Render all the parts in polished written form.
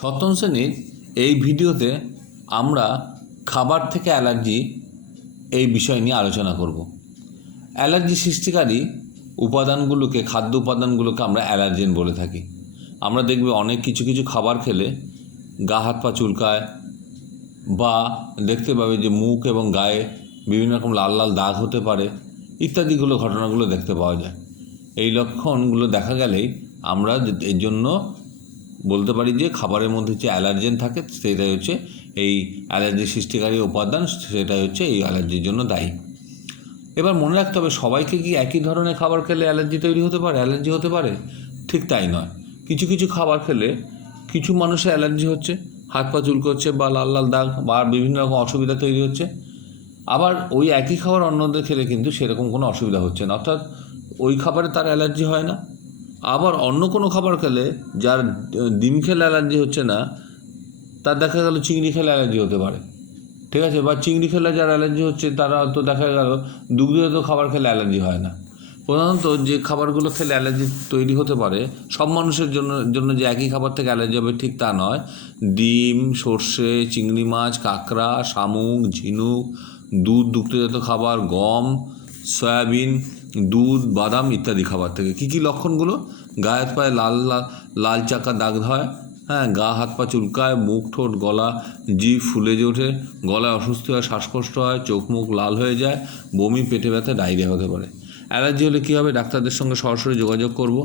সপ্তম শ্রেণীর এই ভিডিওতে আমরা খাবার থেকে অ্যালার্জি এই বিষয় নিয়ে আলোচনা করব। অ্যালার্জি সৃষ্টিকারী উপাদানগুলোকে, খাদ্য উপাদানগুলোকে আমরা অ্যালার্জেন বলে থাকি। আমরা দেখবে অনেক কিছু কিছু খাবার খেলে গা হাত পা চুলকায়, বা দেখতে পাবে যে মুখ এবং গায়ে বিভিন্ন রকম লাল লাল দাগ হতে পারে, ইত্যাদিগুলো ঘটনাগুলো দেখতে পাওয়া যায়। এই লক্ষণগুলো দেখা গেলেই আমরা এর জন্য বলতে পারি যে খাবারের মধ্যে যে অ্যালার্জেন থাকে সেটাই হচ্ছে এই অ্যালার্জি সৃষ্টিকারী উপাদান, সেটাই হচ্ছে এই অ্যালার্জির জন্য দায়ী। এবার মনে রাখতে হবে, সবাইকে কি একই ধরনের খাবার খেলে অ্যালার্জি তৈরি হতে পারে, অ্যালার্জি হতে পারে? ঠিক তাই নয়। কিছু কিছু খাবার খেলে কিছু মানুষের অ্যালার্জি হচ্ছে, হাত পা চুলকোচ্ছে বা লাল লাল দাগ বা বিভিন্ন রকম অসুবিধা তৈরি হচ্ছে। আবার ওই একই খাবার অন্যদের খেলে কিন্তু সেরকম কোনো অসুবিধা হচ্ছে না, অর্থাৎ ওই খাবারে তার অ্যালার্জি হয় না। আবার অন্য কোনো খাবার খেলে, যার ডিম খেলে অ্যালার্জি হচ্ছে না, তার দেখা গেল চিংড়ি খেলে অ্যালার্জি হতে পারে, ঠিক আছে? বা চিংড়ি খেলে যার অ্যালার্জি হচ্ছে তারা হয়তো দেখা গেল দুগ্ধজাত খাবার খেলে অ্যালার্জি হয় না। প্রধানত যে খাবারগুলো খেলে অ্যালার্জি তৈরি হতে পারে, সব মানুষের জন্য যে একই খাবার থেকে অ্যালার্জি হবে ঠিক তা নয়। ডিম, সর্ষে, চিংড়ি মাছ, কাঁকড়া, শামুক, ঝিনুক, দুগ্ধজাত খাবার, গম, সয়াবিন, দুধ, বাদাম ইত্যাদি খাবার থেকে কী কী লক্ষণগুলো? গায়ে হাত পায়ে লাল লাল লাল চাকা দাগ হয়, হ্যাঁ, গা হাত পা চুলকায়, মুখ ঠোঁট গলা জিভ ফুলে ওঠে, গলায় অস্বস্তি হয়, শ্বাসকষ্ট হয়, চোখ মুখ লাল হয়ে যায়, বমি, পেটে ব্যথা, ডায়রিয়া হতে পারে। অ্যালার্জি হলে কী হবে? ডাক্তারদের সঙ্গে সরাসরি যোগাযোগ করব,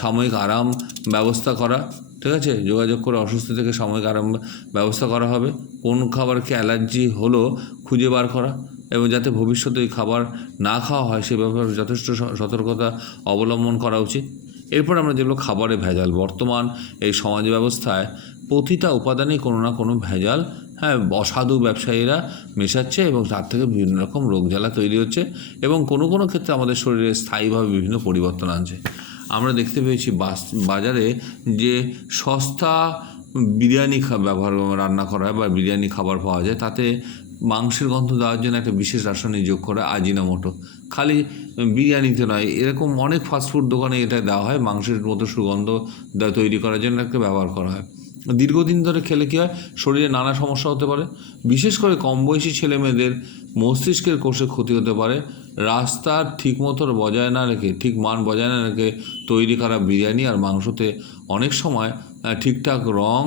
সাময়িক আরাম ব্যবস্থা করা, ঠিক আছে? যোগাযোগ করে অসুস্থ থেকে সাময়িক আরাম ব্যবস্থা করা হবে। কোন খাবারকে অ্যালার্জি হলো খুঁজে বার করা, এবং যাতে ভবিষ্যতে এই খাবার না খাওয়া হয় সে ব্যাপারে যথেষ্ট সতর্কতা অবলম্বন করা উচিত। এরপর আমরা যেগুলো খাবারে ভেজাল, বর্তমান এই সমাজ ব্যবস্থায় প্রতিটা উপাদানেই কোনো না কোনো ভেজাল, হ্যাঁ, অসাধু ব্যবসায়ীরা মেশাচ্ছে এবং তার থেকে বিভিন্ন রকম রোগ জ্বালা তৈরি হচ্ছে এবং কোনো কোনো ক্ষেত্রে আমাদের শরীরে স্থায়ীভাবে বিভিন্ন পরিবর্তন আনছে। আমরা দেখতে পেয়েছি বাজারে যে সস্তা বিরিয়ানি রান্না করা হয় বা বিরিয়ানি খাবার পাওয়া যায়, তাতে মাংসের গন্ধ দেওয়ার জন্য একটা বিশেষ রাসায়নিক যোগ করা আজিনোমোটো। খালি বিরিয়ানিতে নয়, এরকম অনেক ফাস্টফুড দোকানে এটা দেওয়া হয়, মাংসের মতো সুগন্ধ তৈরি করার জন্য একটা ব্যবহার করা হয়। দীর্ঘদিন ধরে খেলে কী হয়? শরীরে নানা সমস্যা হতে পারে, বিশেষ করে কম বয়সী ছেলেমেয়েদের মস্তিষ্কের কোষে ক্ষতি হতে পারে। রাস্তার ঠিকমতো বজায় না রেখে, ঠিক মান বজায় না রেখে তৈরি করা বিরিয়ানি আর মাংসতে অনেক সময় ঠিকঠাক রং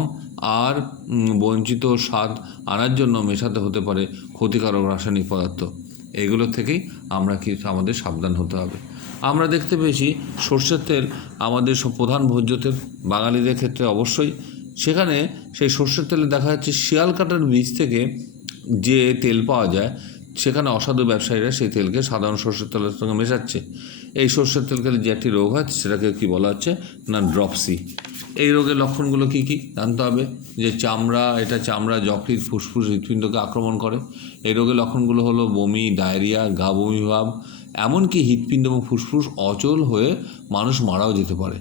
আর বঞ্চিত স্বাদ আনার জন্য মেশাতে হতে পারে ক্ষতিকারক রাসায়নিক পদার্থ। এগুলো থেকেই আমাদের সাবধান হতে হবে। আমরা দেখতে পেয়েছি সর্ষের তেল আমাদের প্রধান ভোজ্য তেল, বাঙালিদের ক্ষেত্রে অবশ্যই। সেখানে সেই সর্ষের তেলে দেখা যাচ্ছে শিয়াল কাটার বীজ থেকে যে তেল পাওয়া যায়, সেখানে অসাধু ব্যবসায়ীরা সেই তেলকে সাধারণ সর্ষের তেলের সঙ্গে মেশাচ্ছে। এই সর্ষের তেল খেলে যে একটি রোগ হয় সেটাকে কী বলা হচ্ছে না, ড্রপসি। এই রোগের লক্ষণগুলো কী কী জানতে হবে। যে চামড়া, যকৃৎ, ফুসফুস, হৃৎপিণ্ডকে আক্রমণ করে। এই রোগের লক্ষণগুলো হলো বমি, ডায়রিয়া, গা বমি ভাব, এমনকি হৃৎপিণ্ড এবং ফুসফুস অচল হয়ে মানুষ মারাও যেতে পারে।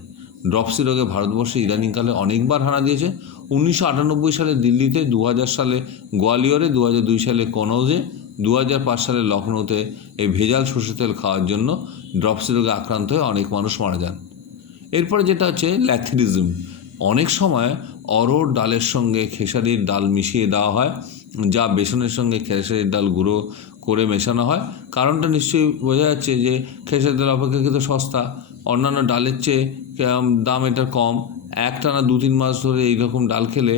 ড্রপসি রোগে ভারতবর্ষে ইদানিংকালে অনেকবার হানা দিয়েছে। 1998 সালে দিল্লিতে, 2000 সালে গোয়ালিয়রে, 2002 সালে কনৌজে, 2005 সালে লখনৌতে এই ভেজাল সর্ষের তেল খাওয়ার জন্য ড্রপসি রোগে আক্রান্ত হয়ে অনেক মানুষ মারা যান। এরপরে যেটা হচ্ছে ল্যাথিরিজম। অনেক সময় অরহর ডালের সঙ্গে খেসারির ডাল মিশিয়ে দেওয়া হয়, যা বেসনের সঙ্গে খেসারির ডাল গুঁড়ো করে মেশানো হয়। কারণটা নিশ্চয়ই বোঝা যাচ্ছে যে খেসারির ডাল অপেক্ষাকৃত সস্তা, অন্যান্য ডালের চেয়ে দাম এটার কম। একটানা 2-3 মাস ধরে এইরকম ডাল খেলে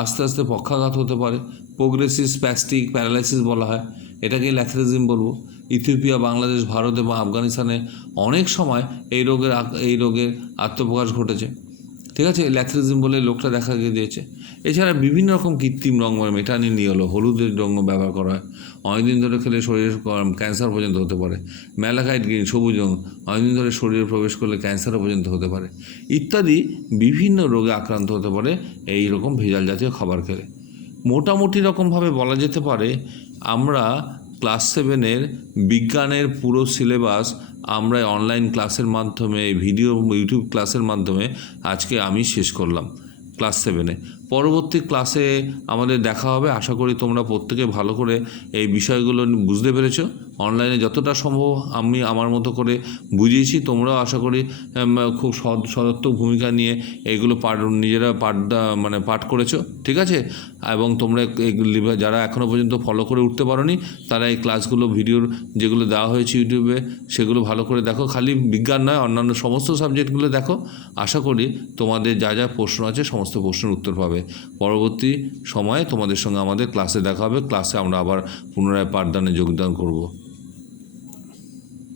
আস্তে আস্তে পক্ষাঘাত হতে পারে, প্রোগ্রেসিভ স্প্যাস্টিক প্যারালাইসিস বলা হয়, এটাকেই ল্যাথিরিজম বলবো। ইথিওপিয়া, বাংলাদেশ, ভারত এবং আফগানিস্তানে অনেক সময় এই রোগের আত্মপ্রকাশ ঘটেছে, ঠিক আছে? ল্যাথিরিজম বলে লোকটা দেখা দিয়েছে। এছাড়া বিভিন্ন রকম কৃত্রিম রঙ, মেটানিন নিয়ে হলো হলুদের রঙ ব্যবহার করা হয়, অনেকদিন ধরে খেলে শরীরে ক্যান্সার পর্যন্ত হতে পারে। ম্যালাকাইট গ্রিন, সবুজ রঙ, অনেকদিন ধরে শরীরে প্রবেশ করলে ক্যান্সারও পর্যন্ত হতে পারে, ইত্যাদি বিভিন্ন রোগে আক্রান্ত হতে পারে এই রকম ভেজাল জাতীয় খাবার খেলে। মোটামুটি রকমভাবে বলা যেতে পারে আমরা ক্লাস 7-এর বিজ্ঞানের পুরো সিলেবাস আমরা অনলাইন ক্লাসের মাধ্যমে, ইউটিউব ক্লাসের মাধ্যমে আজকে আমি শেষ করলাম ক্লাস 7-এ। পরবর্তী ক্লাসে আমাদের দেখা হবে। আশা করি তোমরা প্রত্যেকে ভালো করে এই বিষয়গুলো বুঝতে পেরেছো। অনলাইনে যতটা সম্ভব আমি আমার মতো করে বুঝিয়েছি, তোমরাও আশা করি খুব সদর্থক ভূমিকা নিয়ে এইগুলো নিজেরা পাঠ করেছো, ঠিক আছে। এবং তোমরা যারা এখনও পর্যন্ত ফলো করে উঠতে পারোনি, তারা এই ক্লাসগুলো ভিডিওর যেগুলো দেওয়া হয়েছে ইউটিউবে সেগুলো ভালো করে দেখো। খালি বিজ্ঞান নয়, অন্যান্য সমস্ত সাবজেক্টগুলো দেখো। আশা করি তোমাদের যা যা প্রশ্ন আছে সমস্ত প্রশ্নের উত্তর পাবে। পরবর্তী সময়ে তোমাদের সঙ্গে আমাদের ক্লাসে দেখা হবে। ক্লাসে আমরা আবার পুনরায় পাঠদানে যোগদান করব।